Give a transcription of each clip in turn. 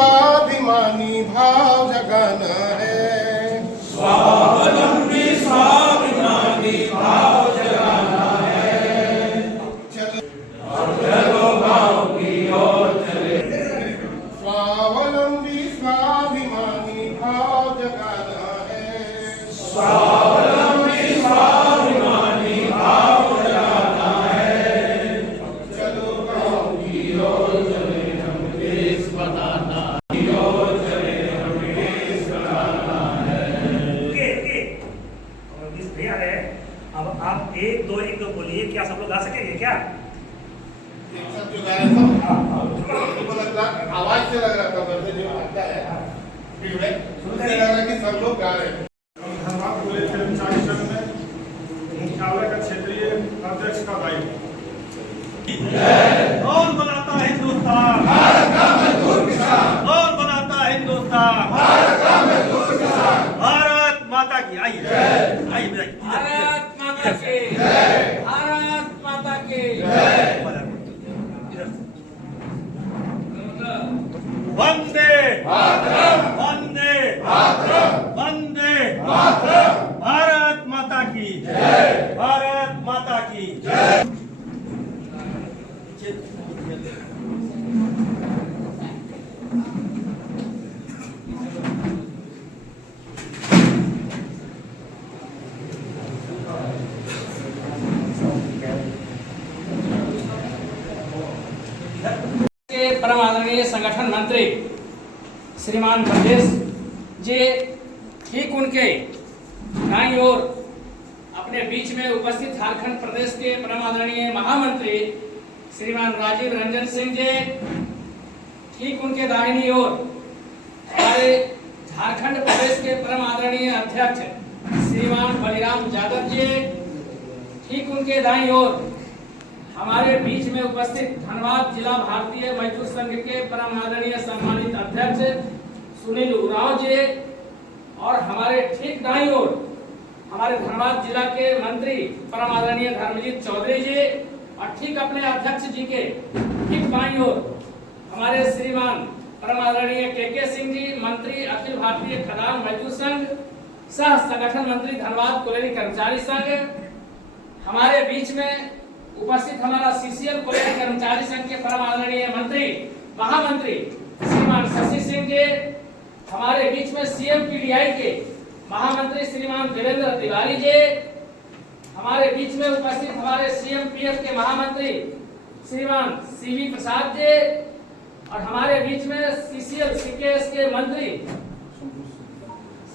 स्वाभिमानी भाव जगाना है, स्वावलंबी स्वाभिमानी भाव जगाना है। चलो गाँव की ओर चले। स्वावलंबी स्वाभिमानी भाव जगाना है, स्वावलंबी स्वाभिमानी भाव जगाना है। चलो गाँव की ओर चले, हम देश बनाना की ओर चले, हम देश बनाना है। भैया है, अब आप एक दो बोलिए, क्या सब लोग गा सकेंगे क्या? एक साथ जो गा रहे थे, हमको लग रहा आवाज से लग रहा था, वैसे जो आता है फीडबैक उससे लग रहा कि सब लोग गा रहे हैं। धनबाद खुले कर्मचारी संघ में मुख्यालय का क्षेत्रीय अध्यक्ष का दायित्व। कौन बनाता है हिंदुस्तान? भारत का मजदूर किसान, कौन बनाता है हिंदुस्तान? भारत का मजदूर किसान। भारत माता की, आइए आइए बताइए। भारत माता की जय, भारत माता की जय। वंदे मातरम, वंदे मातरम, वंदे मातरम। भारत माता की जय, भारत माता की जय। के परम आदरणीय संगठन मंत्री श्रीमान ब्रजेश जी ठीक उनके दाईं ओर अपने बीच में उपस्थित झारखंड प्रदेश के परम आदरणीय महामंत्री श्रीमान राजीव रंजन सिंह जी, ठीक उनके दाहिनी ओर हमारे झारखंड प्रदेश के परम आदरणीय अध्यक्ष श्रीमान बलिराम यादव जी, ठीक उनके दाईं ओर हमारे बीच में उपस्थित धनबाद जिला भारतीय मजदूर संघ के परम आदरणीय सम्मानित अध्यक्ष सुनील उरांव जी, और हमारे ठीक दाईं ओर हमारे धनबाद जिला के मंत्री परम आदरणीय धर्मजीत चौधरी जी, और ठीक अपने अध्यक्ष जी के ठीक बाईं ओर हमारे श्रीमान परम आदरणीय के सिंह जी, मंत्री अखिल भारतीय खदान मजदूर संघ सह संगठन मंत्री धनबाद कोयला कर्मचारी संघ। हमारे बीच में उपस्थित हमारा सीसीएल कोयला कर्मचारी संघ के परम आदरणीय मंत्री महामंत्री श्रीमान शशि सिंह जी, हमारे बीच में सीएमपीडीआई के महामंत्री श्रीमान देवेंद्र तिवारी जी, हमारे बीच में उपस्थित हमारे सीएमपीएफ के महामंत्री श्रीमान सीवी प्रसाद जी, और हमारे बीच में सीसीएल सीकेएस के मंत्री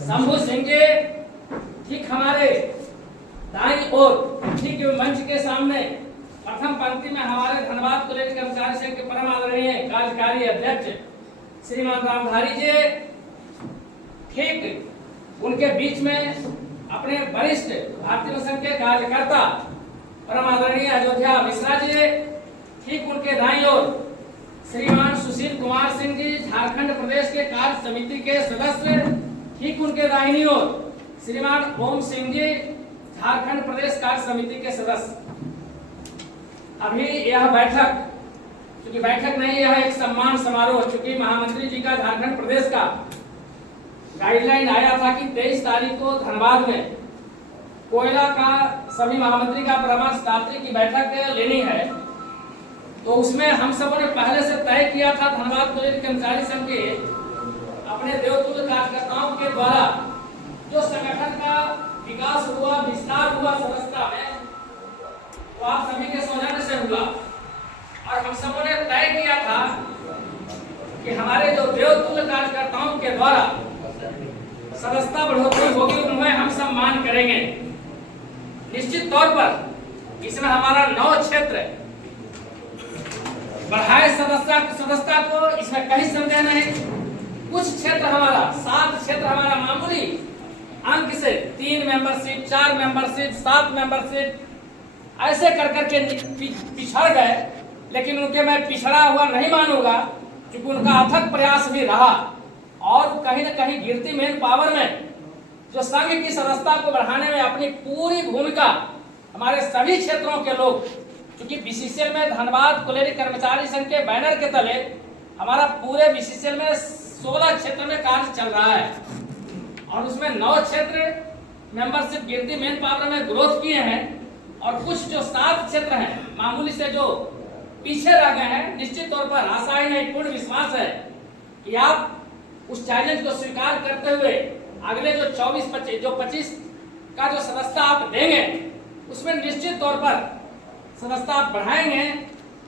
शंभू सिंह जी, ठीक हमारे दाईं ओर ठीक मंच के सामने प्रथम पंक्ति में हमारे धनबाद कोयला कर्मचारी संघ के परम आदरणीय कार्यकारी अध्यक्ष श्रीमान रामधारी जी, ठीक उनके बीच में अपने वरिष्ठ भारतीय संघ के कार्यकर्ता परम आदरणीय अयोध्या मिश्रा जी, ठीक उनके दाईं ओर श्रीमान सुशील कुमार सिंह जी, झारखंड प्रदेश के कार्य समिति के सदस्य, ठीक उनके दाहिनी ओर श्रीमान ओम सिंह जी, झारखंड प्रदेश कार्य समिति के सदस्य। अभी यह बैठक, क्योंकि बैठक नहीं, यह एक सम्मान समारोह, चूंकि महामंत्री जी का झारखंड प्रदेश का गाइडलाइन आया था कि 23 तारीख को धनबाद में कोयला का सभी महामंत्री का परामर्श दात्री की बैठक लेनी है, तो उसमें हम सबों ने पहले से तय किया था धनबाद कोयला कर्मचारी संघ के अपने देवतुल्य कार्यकर्ताओं के द्वारा जो संगठन का विकास हुआ, विस्तार हुआ सदस्यता में, तो आप सभी के सौजन्य से हुआ, और हम सबों ने तय किया था कि हमारे जो देवतुल्य कार्यकर्ताओं के द्वारा सदस्यता बढ़ोतरी होगी उन्हें हम सम्मान करेंगे। निश्चित तौर पर इसमें हमारा 9 क्षेत्र बढ़ाए सदस्यता को, इसमें कहीं संदेह नहीं। कुछ क्षेत्र हमारा 7 क्षेत्र हमारा मामूली अंक से 3 मेंबरशिप, 4 मेंबरशिप, 7 मेंबरशिप ऐसे कर करके पिछड़ गए, लेकिन उनके मैं पिछड़ा हुआ नहीं मानूंगा, क्योंकि उनका अथक प्रयास भी रहा, और कहीं न कहीं गिरती मेन पावर में जो संघ की सदस्यता को बढ़ाने में अपनी पूरी भूमिका हमारे सभी क्षेत्रों के लोग, क्योंकि बीसीसीएल में धनबाद कोयला कर्मचारी संघ के बैनर के तले हमारा पूरे बीसीसीएल में 16 क्षेत्र में कार्य चल रहा है और उसमें 9 क्षेत्र मेंबरशिप गिरती मेन पावर में ग्रोथ किए हैं और कुछ जो 7 क्षेत्र हैं मामूली से जो पीछे रह गए हैं। निश्चित तौर पर आशा ही नहीं पूर्ण विश्वास है कि आप उस चैलेंज को स्वीकार करते हुए अगले जो 25 का जो सदस्यता आप देंगे उसमें निश्चित तौर पर सदस्यता आप बढ़ाएंगे।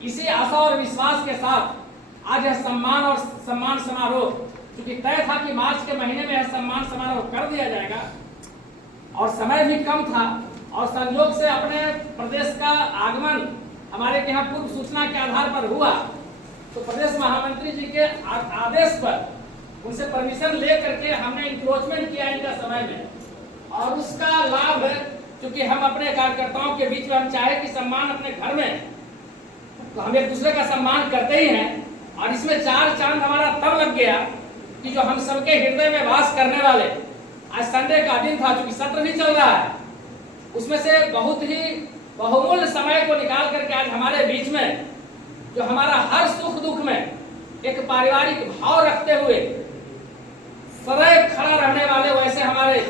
इसी आशा और विश्वास के साथ आज यह सम्मान समारोह क्योंकि तय था कि मार्च के महीने में यह सम्मान समारोह कर दिया जाएगा और समय भी कम था और संयोग से अपने प्रदेश का आगमन हमारे के यहाँ पूर्व सूचना के आधार पर हुआ तो प्रदेश महामंत्री जी के आदेश पर उनसे परमिशन ले करके हमने इंक्रोचमेंट किया इनका समय में और उसका लाभ है क्योंकि हम अपने कार्यकर्ताओं के बीच में हम चाहे कि सम्मान अपने घर में तो हम एक दूसरे का सम्मान करते ही हैं और इसमें 4 चांद हमारा तब लग गया कि जो हम सबके हृदय में वास करने वाले आज संडे का दिन था क्योंकि सत्र भी चल रहा है उसमें से बहुत ही बहुमूल्य समय को निकाल करके आज हमारे बीच में जो हमारा हर सुख दुख में एक पारिवारिक भाव रखते हुए सदैव खड़ा रहने वाले वैसे हमारे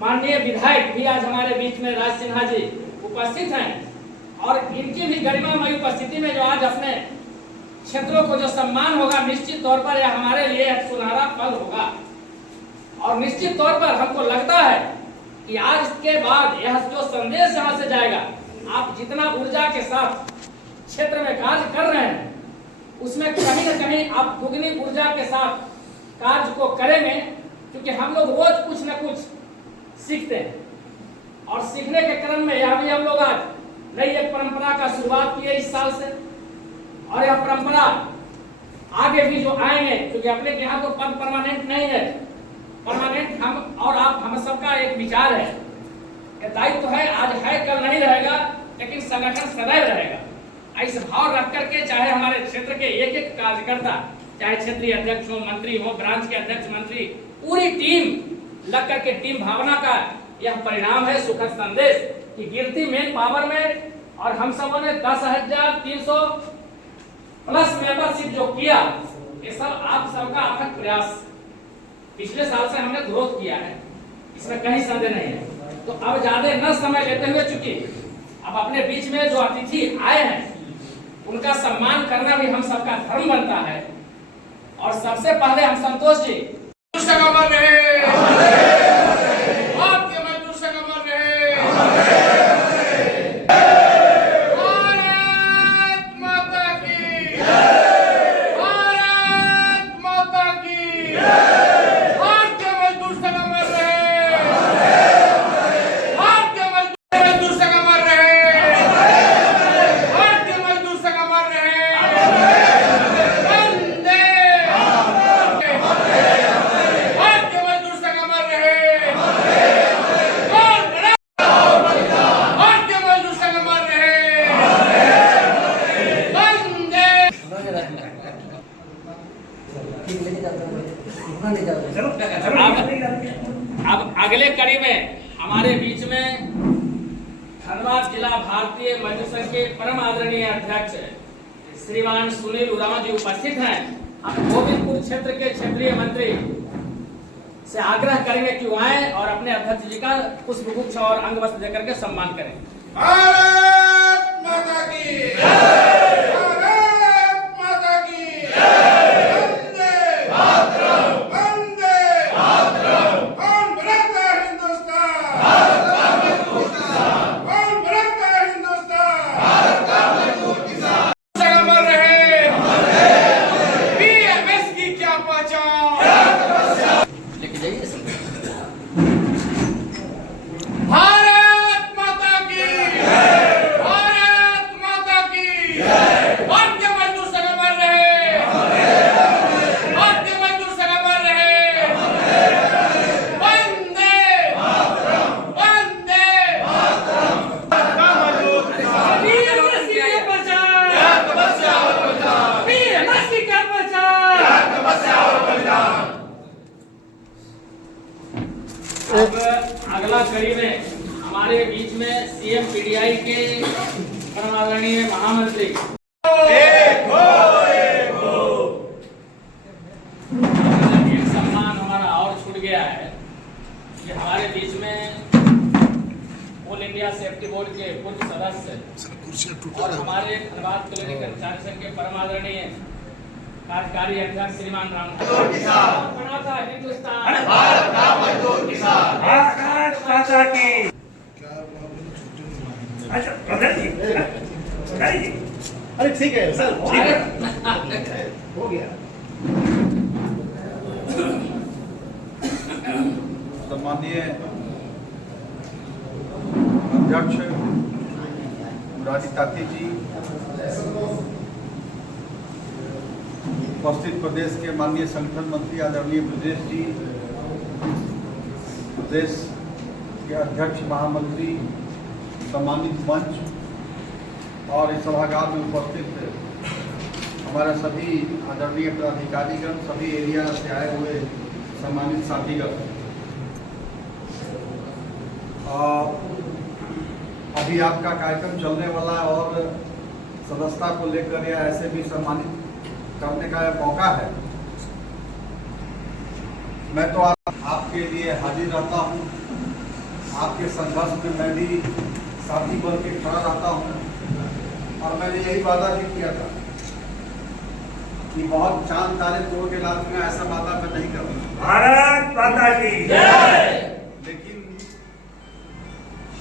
माननीय विधायक भी आज हमारे बीच में राज सिन्हा जी उपस्थित हैं और इनकी भी गरिमामयी उपस्थिति में जो आज अपने क्षेत्रों को जो सम्मान होगा निश्चित तौर पर यह हमारे लिए एक सुनहरा पल होगा और निश्चित तौर पर हमको लगता है कि आज के बाद यह जो संदेश यहाँ से जाएगा आप जितना ऊर्जा के साथ क्षेत्र में कार्य कर रहे हैं उसमें कहीं न कहीं आप दुगनी ऊर्जा के साथ कार्य को करेंगे क्योंकि हम लोग रोज कुछ न कुछ सीखते हैं और सीखने के क्रम में यह भी हम लोग आज नई एक परंपरा का शुरुआत की है इस साल से और यह परंपरा आगे भी जो आएंगे क्योंकि अपने यहाँ तो पद परमानेंट नहीं है परमानेंट हम और आप हम सबका एक विचार है दायित्व है आज है कल नहीं रहेगा लेकिन संगठन सदैव रहेगा। इस भाव रख करके चाहे हमारे क्षेत्र के एक कार्यकर्ता चाहे क्षेत्रीय अध्यक्ष हो मंत्री हो ब्रांच के अध्यक्ष मंत्री पूरी टीम लग करके टीम भावना का यह परिणाम है सुखद संदेश कि गिरती मेन पावर में और हम सबों ने 10,300 प्लस मेंबरशिप जो किया ये सब आप सबका अथक प्रयास पिछले साल से हमने ग्रोथ किया है इसमें कहीं संदेह नहीं है। तो अब ज्यादा न समय लेते हुए चूंकि अब अपने बीच में जो अतिथि आए हैं उनका सम्मान करना भी हम सबका धर्म बनता है और सबसे पहले हम संतोष जी अब अगले कड़ी में हमारे बीच में धनबाद जिला भारतीय मजदूर संघ के परम आदरणीय अध्यक्ष श्रीमान सुनील उरांव जी उपस्थित हैं। हम गोविंदपुर क्षेत्र के क्षेत्रीय मंत्री से आग्रह करेंगे कि वो आए और अपने अध्यक्ष जी का पुष्पगुच्छ और अंग वस्त्र देकर के सम्मान करें। भारत माता की जय। भारत माता की जय। वंदे मातरम। वंदे मातरम। कौन बनेगा हिंदुस्तान? भारत का मजदूर किसान। कौन बनेगा हिंदुस्तान? भारत का मजदूर किसान। मर रहे बीएमएस की क्या पहचान? लेके जाइए भारत माता की जय। भारत माता की जय। भारतीय मजदूर संघ मर रहे। भारतीय मजदूर संघ मर रहे। वंदे मातरम। वंदे मातरम। बीएमएस की क्या पहचान? तपस्या और बलिदान। बीएमएस की क्या पहचान? तपस्या और बलिदान। अब अगला कड़ी में हमारे बीच में सीएम पीडीआई के परम आदरणीय महामंत्री एरिया सेफ्टी बोर्ड के पूर्व सदस्य और हमारे धनबाद कॉलोनी कर्मचारी संघ के परम आदरणीय कार्यकारी अध्यक्ष श्रीमान राम बना था हिंदुस्तान भारत का मजदूर किसान। भारत माता की। अच्छा प्रधान जी, प्रधान जी, अरे ठीक है सर, ठीक है, हो गया। सम्माननीय अध्यक्ष मुरारी ताती जी, उपस्थित प्रदेश के माननीय संगठन मंत्री आदरणीय ब्रजेश जी, प्रदेश के अध्यक्ष महामंत्री, सम्मानित मंच और इस सभागार में उपस्थित हमारे सभी आदरणीय पदाधिकारीगण, सभी एरिया से आए हुए सम्मानित साथीगण, अभी आपका कार्यक्रम चलने वाला है और सदस्यता को लेकर या ऐसे भी सम्मानित करने का यह मौका है। मैं तो आपके लिए हाजिर रहता हूँ, आपके संघर्ष में मैं भी साथी बन के खड़ा रहता हूँ और मैंने यही वादा भी किया था कि बहुत चांद तारे तोड़ के लाऊंगा, ऐसा वादा मैं नहीं करूँगा। भारत माता की। लेकिन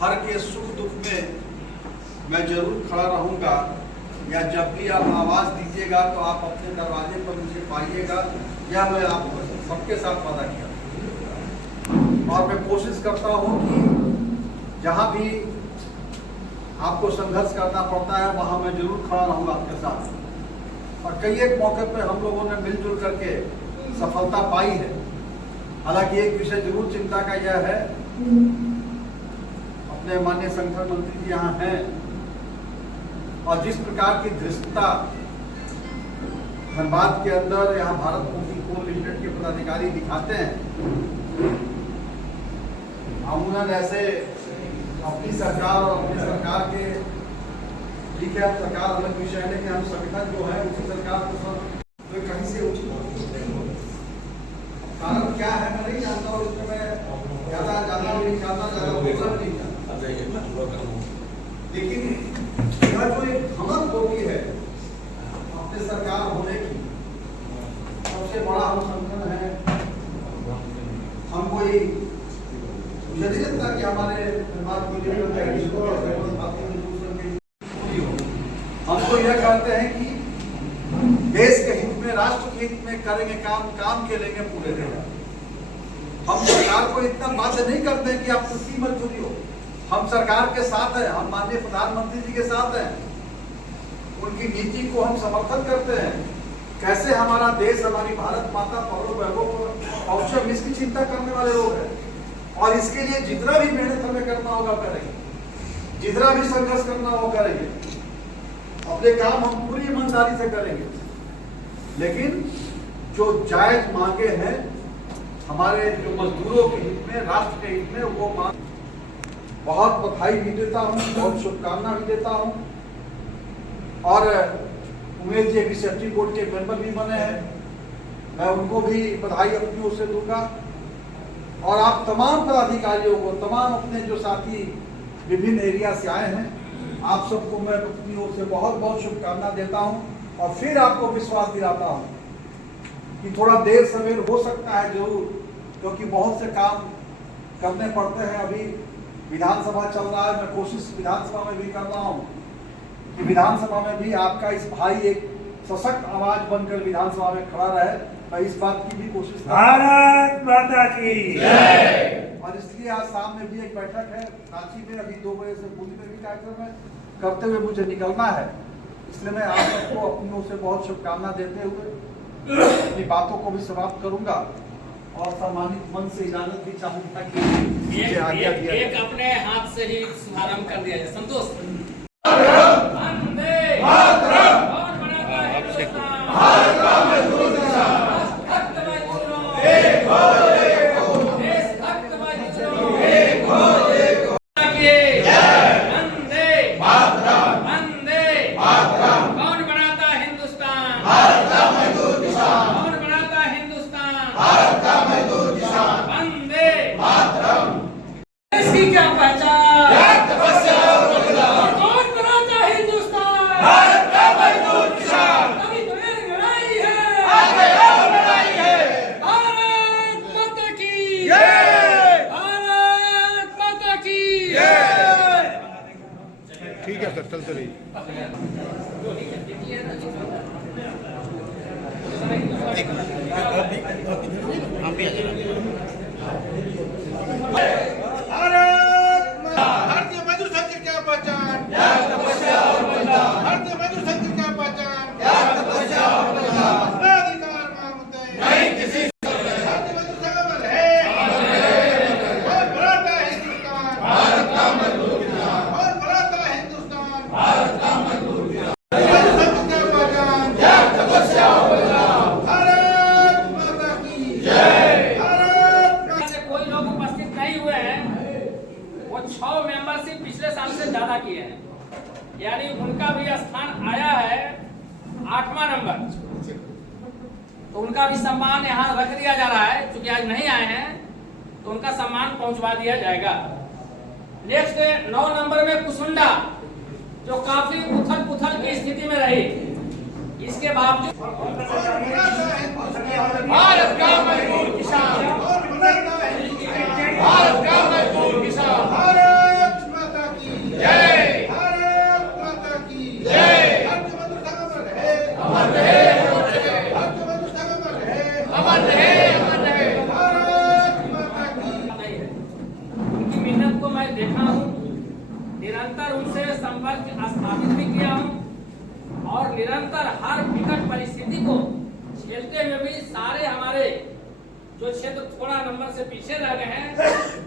हर के सुख दुख में मैं जरूर खड़ा रहूँगा, या जब भी आप आवाज़ दीजिएगा तो आप अपने दरवाजे पर मुझे पाइएगा, या मैं आपको सबके साथ वादा किया। और मैं कोशिश करता हूँ कि जहाँ भी आपको संघर्ष करना पड़ता है वहाँ मैं जरूर खड़ा रहूँगा आपके साथ। और कई एक मौके पर हम लोगों ने मिलजुल करके सफलता पाई है। हालांकि एक विषय जरूर चिंता का यह है, अपने माननीय संगठन मंत्री जी यहाँ हैं और जिस प्रकार की धृष्टता धनबाद के अंदर यहाँ भारत कोकिंग कोल लिमिटेड के पदाधिकारी दिखाते हैं, अमूमन ऐसे अपनी सरकार और अपनी सरकार के, ठीक है सरकार अलग विषय है, लेकिन हम संगठन जो है उसी सरकार को तो कहीं से उचित नहीं हो। कारण क्या है मैं नहीं जानता और इसमें मैं ज़्यादा नहीं चाहता, लेकिन यह जो एक धमक होती है अपने सरकार होने की, सबसे बड़ा हम संगठन है, हम कोई मुझे नहीं लगता कि हमारे हम तो यह कहते हैं कि देश के हित में, राष्ट्र के हित में करेंगे काम के लेंगे पूरे दिन। हम सरकार को इतना बाध्य नहीं करते कि आप कुछ मजबूरी हो, हम सरकार के साथ हैं, हम माननीय प्रधानमंत्री जी के साथ हैं, उनकी नीति को हम समर्थन करते हैं। कैसे हमारा देश, हमारी भारत माता परों बैगों पर पहुंचे, हम इसकी चिंता करने वाले लोग हैं और इसके लिए जितना भी मेहनत हमें करना होगा करेंगे, जितना भी संघर्ष करना होगा करेंगे, अपने काम हम पूरी ईमानदारी से करेंगे। लेकिन जो जायज मांगे हैं हमारे जो मजदूरों के हित में, राष्ट्र के हित में, वो मांग बहुत बधाई भी देता हूँ, बहुत शुभकामना भी देता हूँ। और उमेश जी अभी सेफ्टी बोर्ड के मेंबर भी बने हैं, मैं उनको भी बधाई अपनी ओर से दूंगा। और आप तमाम पदाधिकारियों को, तमाम अपने जो साथी विभिन्न एरिया से आए हैं, आप सबको मैं अपनी ओर से बहुत बहुत शुभकामना देता हूँ। और फिर आपको विश्वास दिलाता हूँ कि थोड़ा देर सवेर हो सकता है जरूर, क्योंकि बहुत से काम करने पड़ते हैं। अभी विधानसभा चल रहा है, मैं कोशिश विधानसभा में भी कर रहा हूँ कि विधानसभा में भी आपका इस भाई एक सशक्त आवाज बनकर विधानसभा में खड़ा रहे, मैं इस बात की भी कोशिश भारत माता की जय। और इसलिए आज शाम में भी एक बैठक है रांची में, अभी 2 बजे से पूरी में भी कार्यक्रम है, करते हुए मुझे निकलना है। इसलिए मैं आप सबको अपनी ओर से बहुत शुभकामना देते हुए अपनी बातों को भी समाप्त करूंगा और सम्मानित मन से इजाजत भी चाहूंगा कि मुझे आज्ञा दिया एक अपने हाथ से ही शुभारंभ कर दिया जाए। संतोष क्या पहचान यानी उनका भी स्थान आया है 8वां नंबर, तो उनका भी सम्मान यहाँ रख दिया जा रहा है। क्योंकि आज नहीं आए हैं तो उनका सम्मान पहुंचवा दिया जाएगा। नेक्स्ट 9 नंबर में कुसुंडा, जो काफी उथल पुथल की स्थिति में रही, इसके बावजूद भारत का मजदूर किसान, भारत का मजदूर किसान, भारत माता की जय, भारत माता की जय, अमर रहे, अमर रहे, अमर रहे, अमर रहे, अमर रहे। भारत माता की नहीं है। उनकी मेहनत को मैं देखा हूँ, निरंतर उनसे संपर्क स्थापित भी किया हूँ और निरंतर हर विकट परिस्थिति को झेलते हुए भी सारे हमारे जो क्षेत्र थोड़ा नंबर से पीछे रह गए हैं,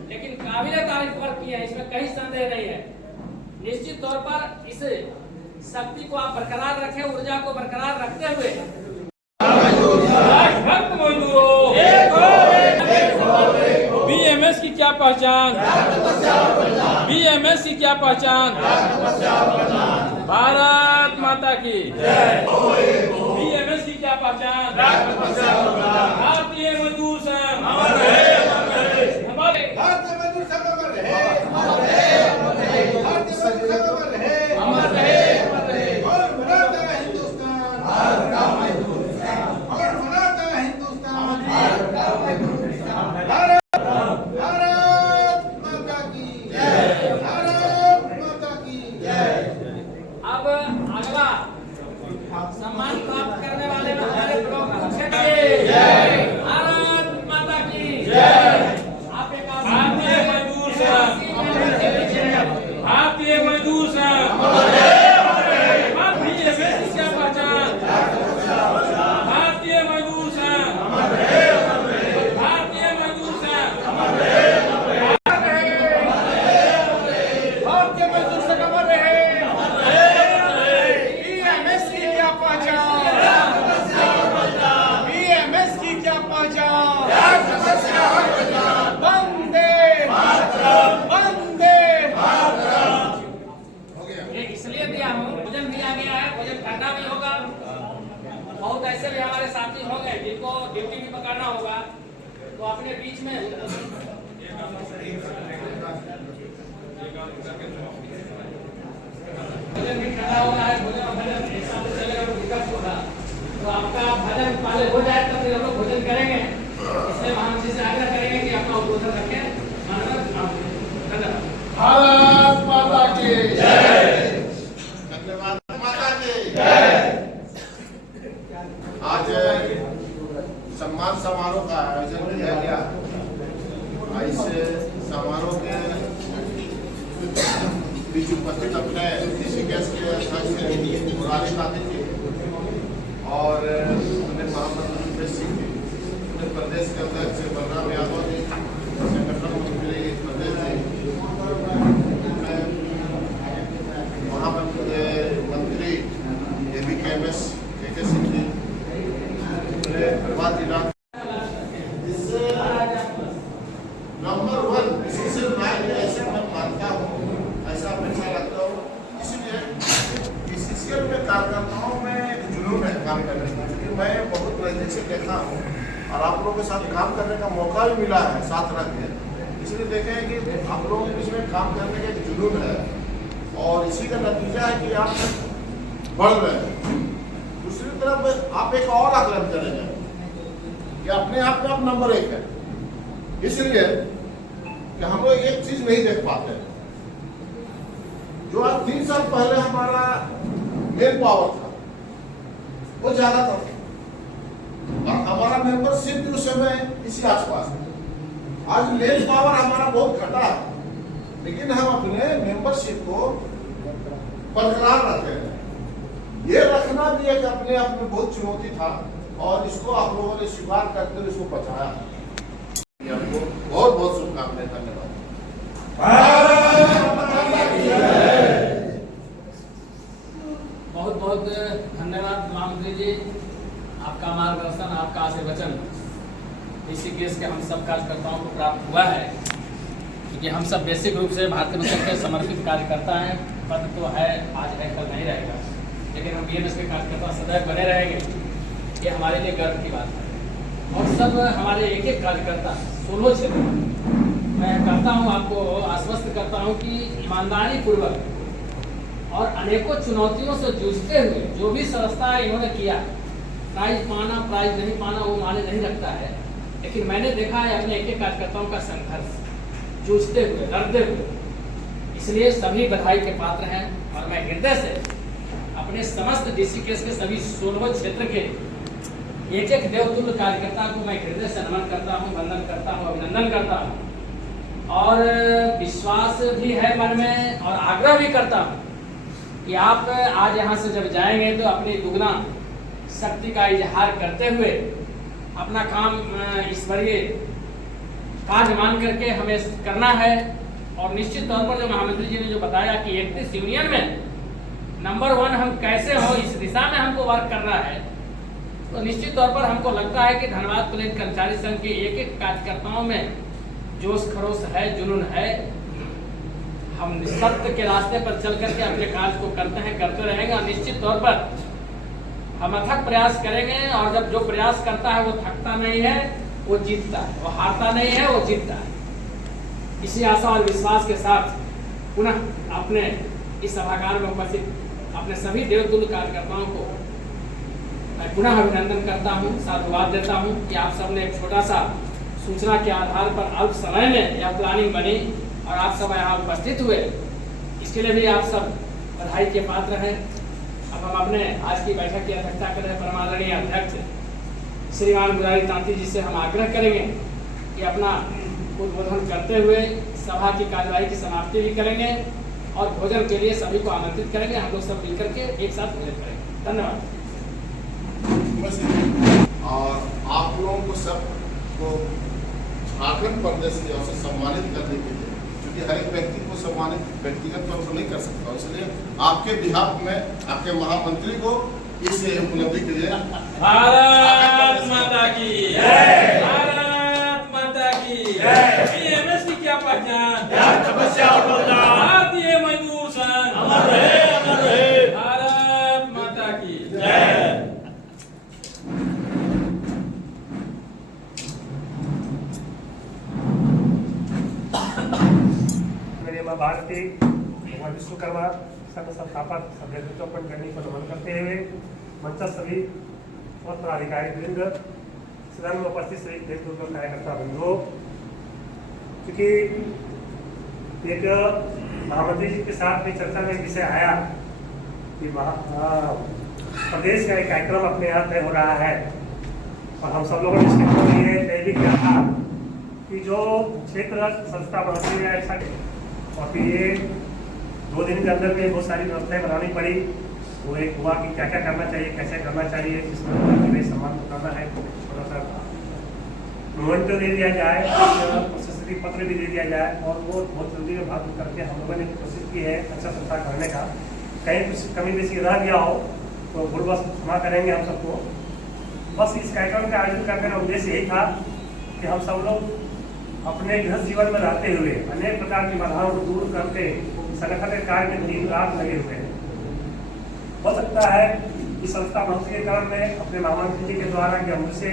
लेकिन काबिले तारीफ वर्क किए हैं, इसमें कहीं संदेह नहीं है। निश्चित तौर पर इस शक्ति को आप बरकरार रखें, ऊर्जा को बरकरार रखते हुए राष्ट्रभक्त मजदूरों, बीएमएस की क्या पहचान, बीएमएस की क्या पहचान, भारत माता की बीएमएस की क्या पहचान, भारतीय मजदूर संघ हमारे भारतीय मजदूर संघ अमर रहे, अमर रहे, अमर रहे, भारतीय मजदूर संघ अमर रहे, अमर रहे, अमर रहे। और बनाता है हिंदुस्तान, भारत का मजदूर किसान, और बनाता है हिंदुस्तान, भारत का मजदूर किसान, भारत माता की जय, भारत माता की जय। अब अगला सम्मान प्राप्त करने वाले हमारे ब्लॉक अध्यक्ष जी, भारत माता की जय। आप एक भारतीय मजदूर संघ, भारतीय मजदूर संघ बीएमएस की क्या पहचान, भारतीय मजदूर संघ, भारतीय मजदूर संघ भारतीय मजदूर संघ अमर रहे। बीएमएस की क्या पहचान, बीएमएस की क्या पहचान, वंदे वंदे। ये इसलिए दिया हूँ, भोजन भी आ गया है, भोजन करना भी होगा। बहुत ऐसे भी हमारे साथी होंगे जिनको ड्यूटी भी पकड़ना होगा, तो अपने बीच में भोजन भी करना होगा है, भोजन एक साथ चलेगा तो दिक्कत होगा। तो आपका भोजन पहले हो जाए तब फिर हम लोग भोजन करेंगे। इसलिए हम इसी से आग्रह करेंगे कि अपना उद्बोधन रखें। धन्यवाद। भारत माता की जय, धन्यवाद माता की जय। आज सम्मान समारोह का आयोजन किया गया। इस समारोह के बीच उपस्थित अपने ऋषिकेश के अध्यक्ष मुरारी साथी जी और अपने महामंत्री मुकेश सिंह जी, अपने प्रदेश के अध्यक्ष बलराम यादव जी, संगठन मंत्री प्रदेश जी, महामंत्री ABKMS KK सिंह जी, प्रभात जिला नंबर 1 इसी से मैं ऐसे मैं मानता हूँ, ऐसा अपेक्षा रखता हूँ। इसलिए बीसीसीएल में कार्यकर्ताओं में एक जुनून है काम करने का, क्योंकि मैं बहुत नजदीक से देखा हूँ और आप लोगों के साथ काम करने का मौका भी मिला है साथ रह के। इसलिए देखें कि आप लोगों के बीच में काम करने का एक जुनून है और इसी का नतीजा है कि आप बढ़ रहे हैं। दूसरी तरफ आप एक और आकलन करेंगे कि अपने आप में आप नंबर 1 है, इसलिए कि हम लोग एक चीज नहीं देख पाते, जो आज 3 साल पहले हमारा मेन पावर था वो ज्यादा था और हमारा मेंबरशिप भी उस समय इसी आसपास था। आज मेन पावर हमारा बहुत घटा है, लेकिन हम अपने मेंबरशिप को बरकरार रखे हैं। ये रखना भी एक अपने आप में बहुत चुनौती था और इसको आप लोगों ने स्वीकार करते हुए इसको बचाया। आपको बहुत बहुत शुभकामनाएं, धन्यवाद। बहुत बहुत धन्यवाद महामंत्री जी, आपका मार्गदर्शन, आपका आशीर्वचन ऋषिकेश के हम सब कार्यकर्ताओं को प्राप्त हुआ है, क्योंकि हम सब बेसिक रूप से भारतीय जनता पार्टी के समर्पित कार्यकर्ता हैं। पद तो है, आज है कल नहीं रहेगा, लेकिन हम BMS के कार्यकर्ता सदैव बने रहेंगे, ये हमारे लिए गर्व की बात है। और सब हमारे एक एक कार्यकर्ता 16 क्षेत्र में मैं कहता हूँ, आपको आश्वस्त करता हूँ कि ईमानदारी पूर्वक और अनेकों चुनौतियों से जूझते हुए जो भी संस्था इन्होंने किया, प्राइज पाना प्राइज नहीं पाना वो माने नहीं रखता है, लेकिन मैंने देखा है अपने एक एक कार्यकर्ताओं का संघर्ष, जूझते हुए लड़ते हुए, इसलिए सभी बधाई के पात्र हैं। और मैं हृदय से अपने समस्त DCKS के सभी 16 क्षेत्र के एक एक देवतुल्य कार्यकर्ता को मैं हृदय से नमन करता हूँ, वंदन करता हूँ, अभिनंदन करता हूँ। और विश्वास भी है मन में और आग्रह भी करता हूँ कि आप आज यहाँ से जब जाएंगे तो अपनी दुगना शक्ति का इजहार करते हुए अपना काम ईश्वरीय कार्य मान करके हमें करना है। और निश्चित तौर पर जो महामंत्री जी ने जो बताया कि 31 यूनियन में नंबर 1 हम कैसे हो, इस दिशा में हमको वर्क करना है, तो निश्चित तौर पर हमको लगता है कि धनबाद कॉलेज कर्मचारी संघ के एक एक कार्यकर्ताओं में जोश खरोश है, जुनून है। हम सत्य के रास्ते पर चल करके अपने कार्य को करते हैं, करते रहेंगे और निश्चित तौर पर हम अथक प्रयास करेंगे। और जब जो प्रयास करता है वो थकता नहीं है, वो जीतता है, वो हारता नहीं है, वो जीतता है। इसी आशा और विश्वास के साथ पुनः अपने इस सभागार में उपस्थित अपने सभी देवतुल्य कार्यकर्ताओं को मैं पुनः अभिनंदन करता हूं, साधुवाद देता हूं कि आप सबने एक छोटा सा सूचना के आधार पर अल्प समय में यह प्लानिंग बनी और आप सब यहाँ उपस्थित हुए, इसके लिए भी आप सब बधाई के पात्र हैं। अब हम अपने आज की बैठक की अध्यक्षता कर रहे परमादरणीय अध्यक्ष श्रीमान मुरारी तांती जी से हम आग्रह करेंगे कि अपना उद्बोधन करते हुए सभा की कार्यवाही की समाप्ति भी करेंगे और भोजन के लिए सभी को आमंत्रित करेंगे। हम लोग सब मिलकर के एक साथ भोजन करेंगे। धन्यवाद। और आप लोगों को सबको झारखंड प्रदेश की ओर से सम्मानित करने के लिए, क्योंकि हर एक व्यक्ति को सम्मानित व्यक्तिगत तौर पर नहीं कर सकता, इसलिए आपके बिहाफ में आपके महामंत्री को इस उपलब्धि के लिए भारत माता की जय, भारत माता की जय। BMS की क्या पहचान, तपस्या और बलिदान, भारतीय मजदूर संघ अमर रहे, अमर रहे। भारत माता की जय। भारतीय भगवान विश्वकर्मा संघ संस्थापक सभ्यत्वपन करने को नमन करते हुए मंच सभी अधिकारी वृंद, सदन में उपस्थित सभी देवतुल्य कार्यकर्ता बंधुओं, क्योंकि एक महामंत्री जी के साथ भी चर्चा में विषय आया कि प्रदेश का एक कार्यक्रम अपने यहाँ तय हो रहा है और हम सब लोगों ने इसके लिए तय भी किया था कि जो क्षेत्र संस्था बढ़ती है ऐसा, और फिर ये 2 दिन के अंदर में बहुत सारी व्यवस्थाएं बनानी पड़ी। वो एक हुआ कि क्या क्या करना चाहिए, कैसे करना चाहिए, किस तरह सम्मान करना है, थोड़ा सा मोमेंट दे दिया जाए, प्रशस्ति पत्र भी दे दिया जाए। और वो बहुत जल्दी में बात करके हम लोगों ने कोशिश की है अच्छा संस्था करने का। कहीं कुछ कमी बेसी रह गया हो तो भूल बस क्षमा करेंगे हम सबको। बस इस कार्यक्रम का आयोजन करने का उद्देश्य यही था कि हम सब लोग अपने गृहस्थ जीवन में रहते हुए अनेक प्रकार की बाधाओं को दूर करके संगठन के कार्य में दिन रात लगे हुए हैं। हो सकता है कि संस्था बढ़ोतरी के क्रम में अपने महामंत्री जी के द्वारा या मुझसे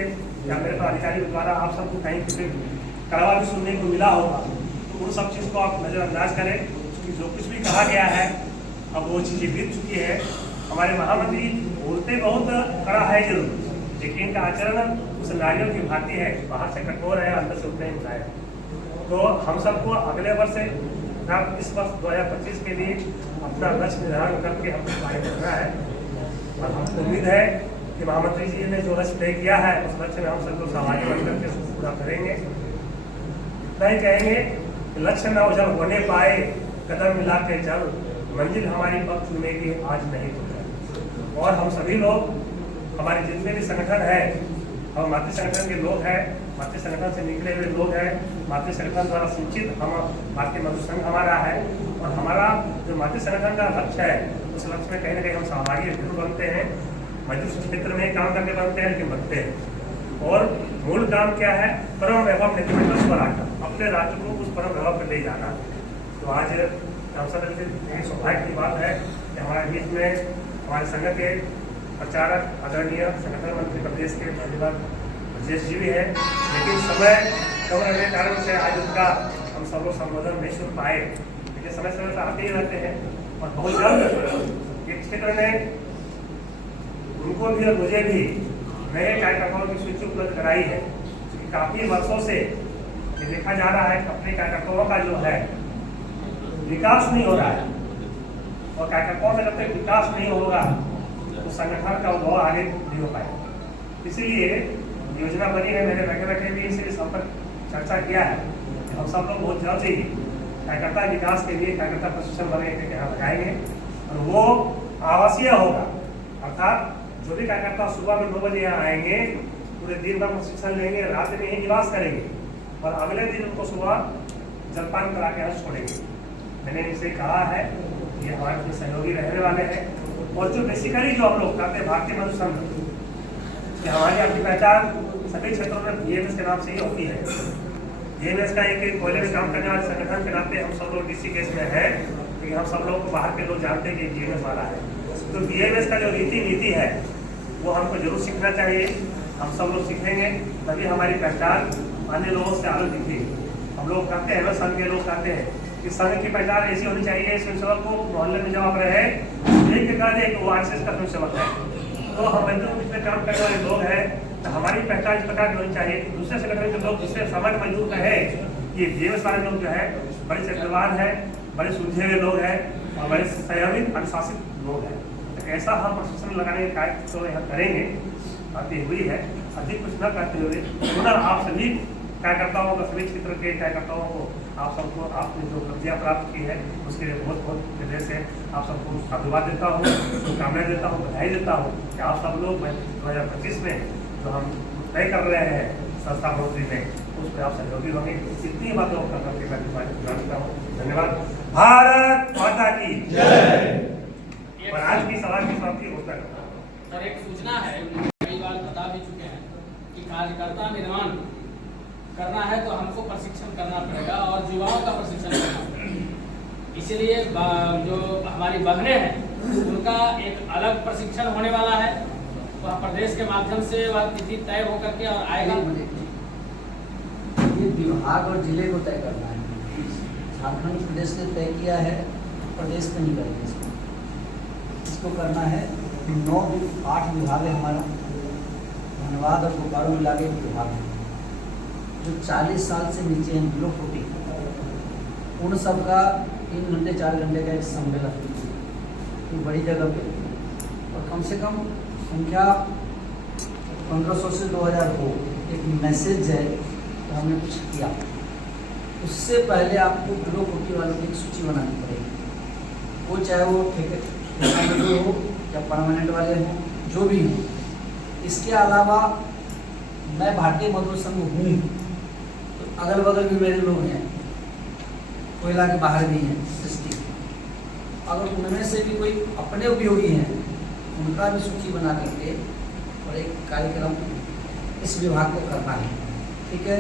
या मेरे पदाधिकारी के द्वारा आप सबको कहीं किसी कड़वा भी सुनने को मिला होगा, तो उन सब चीज़ को आप नज़रअंदाज करें कि जो कुछ भी कहा गया है अब वो चीज़ें बीत चुकी है। हमारे महामंत्री बोलते बहुत कड़ा है जरूर, लेकिन इनका आचरण उस नारियल की भांति है, बाहर से कठोर है, अंदर से उतना ही मिला है। तो हम सबको अगले वर्ष इस वर्ष 2025 के लिए अपना लक्ष्य निर्धारण करके हमको कार्य करना है। और हमको उम्मीद है कि महामंत्री जी ने जो लक्ष्य तय किया है उस लक्ष्य में हम सबको सहभागी बन करके उसको पूरा करेंगे। इतना ही कहेंगे कि लक्ष्य न उजल होने पाए, कदम मिला के चल, मंजिल हमारी वक्त मिलेगी आज नहीं तो कल। और हम सभी लोग, हमारे जितने भी संगठन है, हम मातृ संगठन के लोग हैं, मातृ संगठन से निकले हुए लोग हैं, मातृ संगठन द्वारा सिंचित हम भारतीय मजदूर संघ हमारा है। और हमारा जो मातृ संगठन का लक्ष्य है उस लक्ष्य में कहीं ना कहीं हम सहभागी जरूर बनते हैं, मजदूर क्षेत्र में काम करके बनते हैं, लेकिन बनते हैं। और मूल काम क्या है, परम वैभव नीतिमंडल स्वराज, अपने राज्य को उस परम वैभव पर ले जाना। तो आज हम सब यही सौभाग्य की बात है कि हमारे बीच में हमारे संघ के प्रचारक आदरणीय संगठन मंत्री प्रदेश के माननीय ब्रजेश जी भी है, लेकिन समय कम रहने के कारण से आज उनका हम सब लोग संबोधन नहीं सुन पाए, लेकिन समय समय पर आते ही रहते हैं और बहुत जल्द इस क्षेत्र में उनको भी और मुझे भी नए कार्यकर्ताओं की सूची उपलब्ध कराई है। काफी वर्षों से ये देखा जा रहा है कि अपने कार्यकर्ताओं का जो है विकास नहीं हो रहा है, और कार्यकर्ताओं में जब तक विकास नहीं होगा तो संगठन का उद्भव आगे नहीं हो पाएगा। इसीलिए योजना बनी है, मैंने बैठे भी इसे इस पर चर्चा किया है कि हम सब लोग बहुत जल्द ही कार्यकर्ता विकास के लिए कार्यकर्ता प्रशिक्षण बने यहाँ लगाएंगे, और वो आवासीय होगा, अर्थात जो भी कार्यकर्ता सुबह में 9 बजे यहाँ आएंगे, पूरे दिन भर प्रशिक्षण लेंगे, रात में यही निवास करेंगे और अगले दिन उनको सुबह जलपान करा के यहाँ छोड़ेंगे। मैंने इनसे कहा है ये हमारे सहयोगी रहने वाले हैं, और जो बेसिकली जो हम लोग करते हैं भारतीय मजदूर संघ, कि हमारी आपकी पहचान सभी क्षेत्रों में बीएमएस के नाम से ही होती है। बीएमएस का एक कोयले में काम करने वाले संगठन के नाते हम सब लोग डीसी केस में है, लेकिन हम सब लोग बाहर के लोग जानते हैं कि बीएमएस वाला है। तो बीएमएस का जो नीति है वो हमको जरूर सीखना चाहिए, हम सब लोग सीखेंगे तभी हमारी पहचान अन्य लोगों से अलग दिखेगी। हम लोग कहते हैं, संघ के लोग कहते हैं कि संघ की पहचान ऐसी होनी चाहिए, स्वयंसेवक को मोहल्ले में जब आप रहे एक के कहा कि वो आरएसएस का स्वयंसेवक है, तो हम मजदूर में काम करने वाले लोग हैं, तो हमारी पहचान इस प्रकार की होनी चाहिए कि दूसरे संगठन के लोग दूसरे सामान्य मजदूर का है कि बीएमएस वाले लोग जो है बड़े चक्रवान है, बड़े सुलझे हुए लोग हैं और बड़े संयमित अनुशासित लोग हैं। तो ऐसा हम प्रशिक्षण लगाने के कार्य तो यहाँ करेंगे, आती हुई है। अधिक कुछ न करते हुए पुनः आप सभी कार्यकर्ताओं को, सभी क्षेत्र के कार्यकर्ताओं को, आप सबको आपने जो उपलब्धियाँ प्राप्त की है उसके लिए बहुत बहुत हृदय से आप सबको साधुवाद देता हूँ, शुभकामनाएं देता हूँ, बधाई देता हूँ कि आप सब लोग 2025 में जो हम तय कर रहे हैं संस्था मंत्री में, उस पर आप सहयोगी होंगे। इतनी बातों को करके मैं जानता हूँ। धन्यवाद। भारत माता की जय। और आज की सभा की समाप्ति होता है। सर, एक सूचना है, कई बार बता भी चुके हैं कि कार्यकर्ता निर्माण करना है तो हमको प्रशिक्षण करना पड़ेगा और युवाओं का प्रशिक्षण करना पड़ेगा। इसीलिए जो हमारी बहनें हैं उनका एक अलग प्रशिक्षण होने वाला है, वह प्रदेश के माध्यम से वह तिथि तय होकर के और आएगा। ये विभाग और जिले को तय करना है, झारखंड प्रदेश ने तय किया है, प्रदेश में नहीं करेंगे इसको करना है। 9-8 विभाग है हमारा, धनबाद और बोकारो मिला के विभाग है जो 40 साल से नीचे हैं, बिलो 40, उन सब का 3 घंटे 4 घंटे का एक सम्मेलन तो बड़ी जगह पे, और कम से कम संख्या 1500 से 2000 हो। एक मैसेज है तो हमने कुछ किया, उससे पहले आपको बिलो 40 वालों की एक सूची बनानी पड़ेगी, वो चाहे वो ठेकेदार हो या परमानेंट वाले हों, जो भी हो। इसके अलावा मैं भारतीय मजदूर संघ हूँ, अगल बगल भी मेरे लोग हैं, कोयला के बाहर भी हैं सृष्टि, अगर उनमें से भी कोई अपने उपयोगी हैं उनका भी सूची बना करके और एक कार्यक्रम इस विभाग को करना है। ठीक है,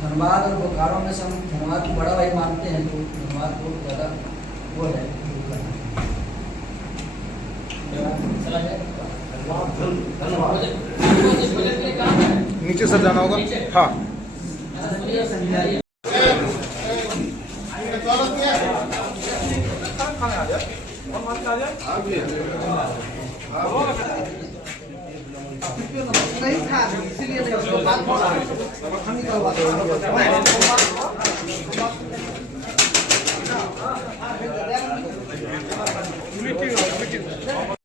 धनबाद और बोकारो में से हम धनबाद को बड़ा भाई मानते हैं, तो धनबाद को ज़्यादा वो है नीचे सर जाना होगा। हाँ, नहीं था इसीलिए नहीं बात हो रहा है।